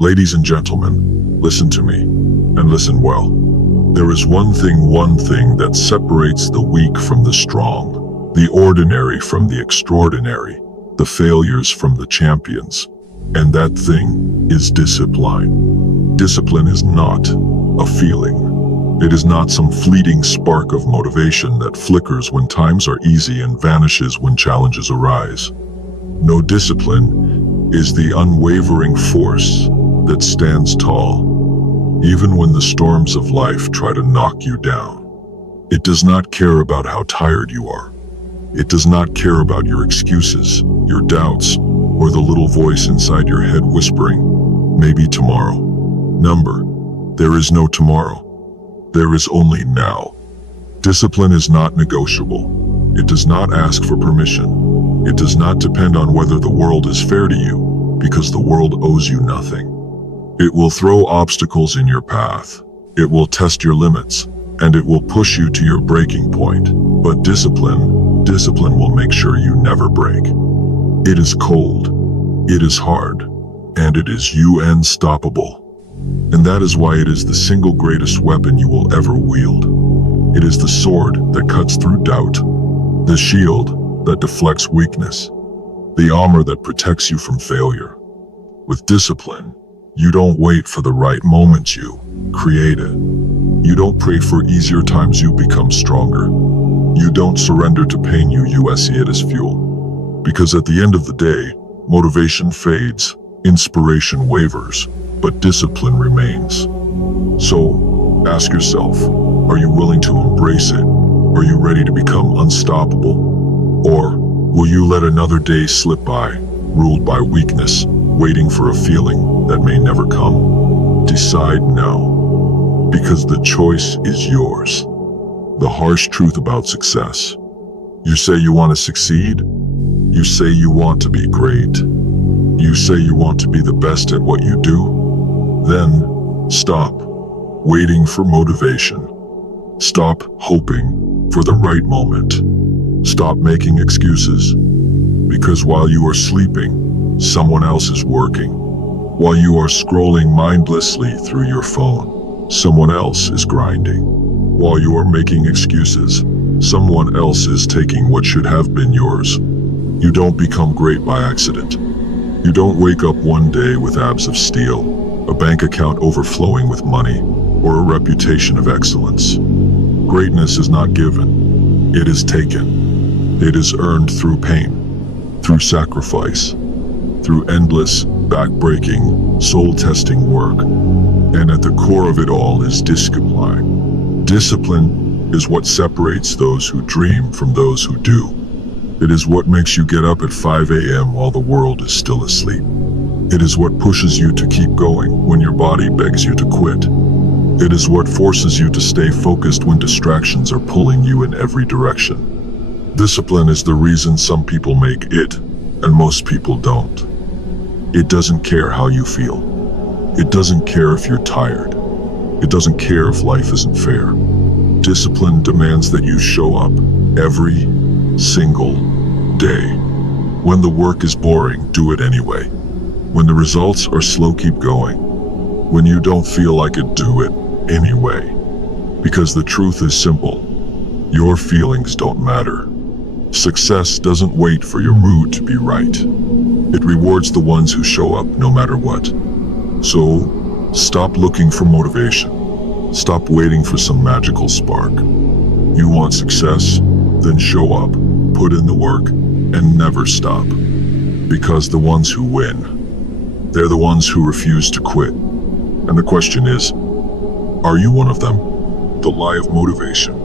Ladies and gentlemen, listen to me, and listen well. There is one thing that separates the weak from the strong, the ordinary from the extraordinary, the failures from the champions, and that thing is discipline. Discipline is not a feeling. It is not some fleeting spark of motivation that flickers when times are easy and vanishes when challenges arise. No, discipline is the unwavering force that stands tall, even when the storms of life try to knock you down. It does not care about how tired you are. It does not care about your excuses, your doubts, or the little voice inside your head whispering, maybe tomorrow. Remember, there is no tomorrow. There is only now. Discipline is not negotiable. It does not ask for permission. It does not depend on whether the world is fair to you, because the world owes you nothing. It will throw obstacles in your path. It will test your limits, and it will push you to your breaking point. But discipline will make sure you never break. It is cold, it is hard, and it is unstoppable. And that is why it is the single greatest weapon you will ever wield. It is the sword that cuts through doubt, the shield that deflects weakness, the armor that protects you from failure. With discipline, you don't wait for the right moment, you create it. You don't pray for easier times, you become stronger. You don't surrender to pain, you see it as fuel. Because at the end of the day, motivation fades, inspiration wavers, but discipline remains. So, ask yourself, are you willing to embrace it? Are you ready to become unstoppable? Or will you let another day slip by, ruled by weakness, waiting for a feeling that may never come? Decide now, because the choice is yours. The harsh truth about success. You say you want to succeed. You say you want to be great. You say you want to be the best at what you do. Then stop waiting for motivation. Stop hoping for the right moment. Stop making excuses. Because while you are sleeping, someone else is working. While you are scrolling mindlessly through your phone, someone else is grinding. While you are making excuses, someone else is taking what should have been yours. You don't become great by accident. You don't wake up one day with abs of steel, a bank account overflowing with money, or a reputation of excellence. Greatness is not given, it is taken. It is earned through pain, through sacrifice, through endless, back-breaking, soul-testing work. And at the core of it all is discipline. Discipline is what separates those who dream from those who do. It is what makes you get up at 5 a.m. while the world is still asleep. It is what pushes you to keep going when your body begs you to quit. It is what forces you to stay focused when distractions are pulling you in every direction. Discipline is the reason some people make it, and most people don't. It doesn't care how you feel. It doesn't care if you're tired. It doesn't care if life isn't fair. Discipline demands that you show up every single day. When the work is boring, do it anyway. When the results are slow, keep going. When you don't feel like it, do it anyway. Because the truth is simple. Your feelings don't matter. Success doesn't wait for your mood to be right. It rewards the ones who show up no matter what. So, stop looking for motivation. Stop waiting for some magical spark. You want success? Then show up, put in the work, and never stop. Because the ones who win, they're the ones who refuse to quit. And the question is, are you one of them? The lie of motivation.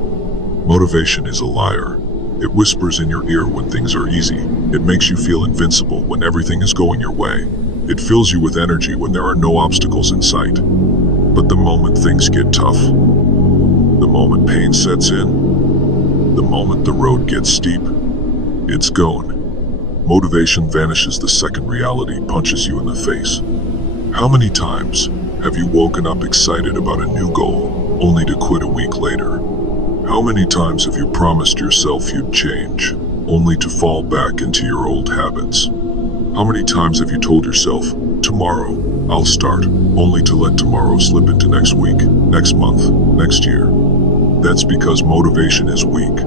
Motivation is a liar. It whispers in your ear when things are easy. It makes you feel invincible when everything is going your way. It fills you with energy when there are no obstacles in sight. But the moment things get tough, the moment pain sets in, the moment the road gets steep, it's gone. Motivation vanishes the second reality punches you in the face. How many times have you woken up excited about a new goal, only to quit a week later? How many times have you promised yourself you'd change, only to fall back into your old habits? How many times have you told yourself, tomorrow, I'll start, only to let tomorrow slip into next week, next month, next year. That's because motivation is weak.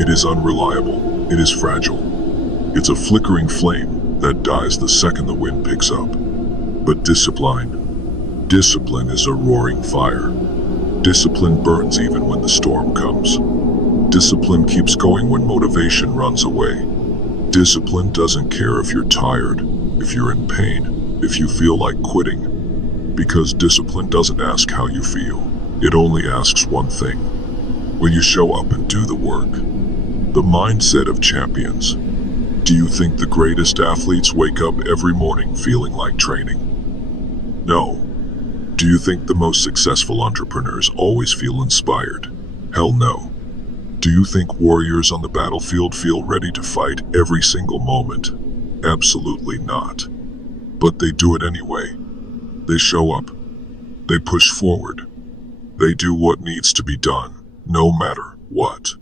It is unreliable. It is fragile. It's a flickering flame that dies the second the wind picks up. But discipline is a roaring fire. Discipline burns even when the storm comes. Discipline keeps going when motivation runs away. Discipline doesn't care if you're tired, if you're in pain, if you feel like quitting. Because discipline doesn't ask how you feel. It only asks one thing. Will you show up and do the work? The mindset of champions. Do you think the greatest athletes wake up every morning feeling like training? No. Do you think the most successful entrepreneurs always feel inspired? Hell no. Do you think warriors on the battlefield feel ready to fight every single moment? Absolutely not. But they do it anyway. They show up. They push forward. They do what needs to be done, no matter what.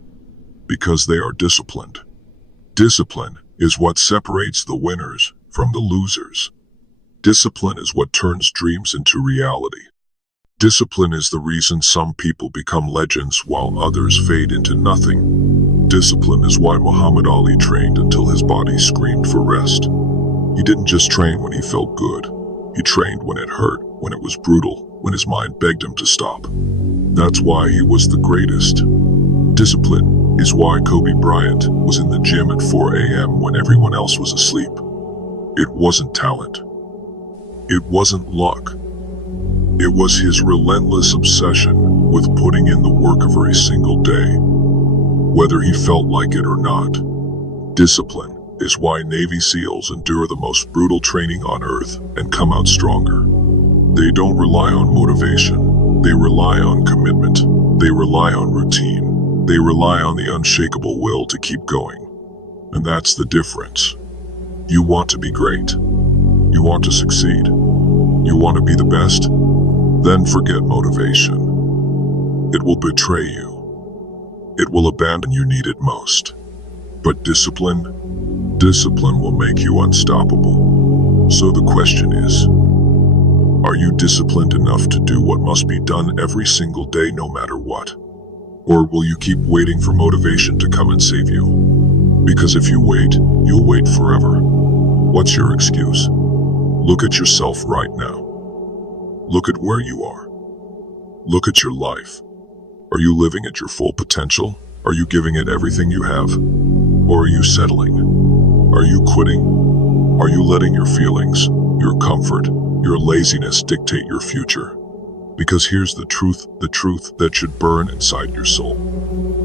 Because they are disciplined. Discipline is what separates the winners from the losers. Discipline is what turns dreams into reality. Discipline is the reason some people become legends while others fade into nothing. Discipline is why Muhammad Ali trained until his body screamed for rest. He didn't just train when he felt good. He trained when it hurt, when it was brutal, when his mind begged him to stop. That's why he was the greatest. Discipline is why Kobe Bryant was in the gym at 4 a.m. when everyone else was asleep. It wasn't talent. It wasn't luck. It was his relentless obsession with putting in the work every single day, whether he felt like it or not. Discipline is why Navy SEALs endure the most brutal training on Earth and come out stronger. They don't rely on motivation. They rely on commitment. They rely on routine. They rely on the unshakable will to keep going. And that's the difference. You want to be great. You want to succeed. You want to be the best? Then forget motivation. It will betray you. It will abandon you need it most. But discipline will make you unstoppable. So the question is, are you disciplined enough to do what must be done every single day no matter what? Or will you keep waiting for motivation to come and save you? Because if you wait, you'll wait forever. What's your excuse? Look at yourself right now. Look at where you are. Look at your life. Are you living at your full potential? Are you giving it everything you have? Or are you settling? Are you quitting? Are you letting your feelings, your comfort, your laziness dictate your future? Because here's the truth that should burn inside your soul.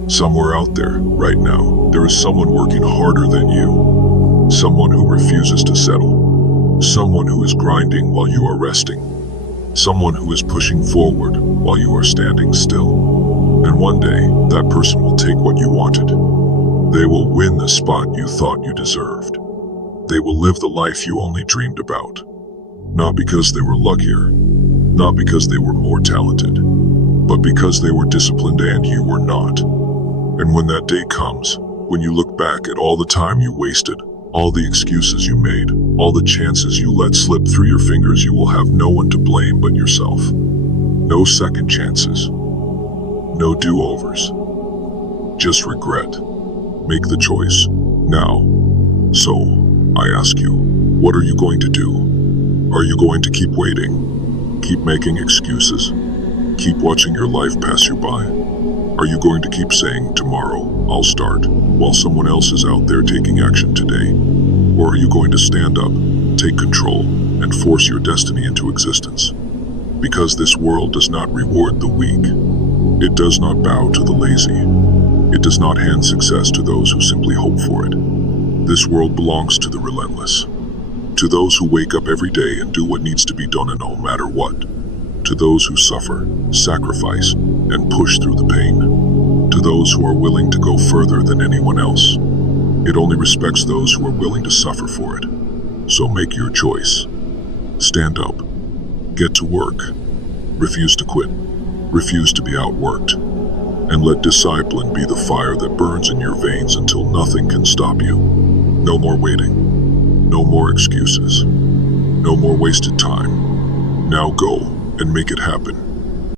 Somewhere out there, right now, there is someone working harder than you. Someone who refuses to settle. Someone who is grinding while you are resting. Someone who is pushing forward while you are standing still. And one day, that person will take what you wanted. They will win the spot you thought you deserved. They will live the life you only dreamed about. Not because they were luckier, not because they were more talented, but because they were disciplined and you were not. And when that day comes, when you look back at all the time you wasted, all the excuses you made, all the chances you let slip through your fingers, you will have no one to blame but yourself. No second chances. No do-overs. Just regret. Make the choice. Now. So, I ask you, what are you going to do? Are you going to keep waiting? Keep making excuses? Keep watching your life pass you by? Are you going to keep saying, tomorrow, I'll start, while someone else is out there taking action today? Or are you going to stand up, take control, and force your destiny into existence? Because this world does not reward the weak. It does not bow to the lazy. It does not hand success to those who simply hope for it. This world belongs to the relentless. To those who wake up every day and do what needs to be done and no matter what. To those who suffer, sacrifice, and push through the pain. To those who are willing to go further than anyone else. It only respects those who are willing to suffer for it. So make your choice. Stand up. Get to work. Refuse to quit. Refuse to be outworked. And let discipline be the fire that burns in your veins until nothing can stop you. No more waiting. No more excuses. No more wasted time. Now go and make it happen.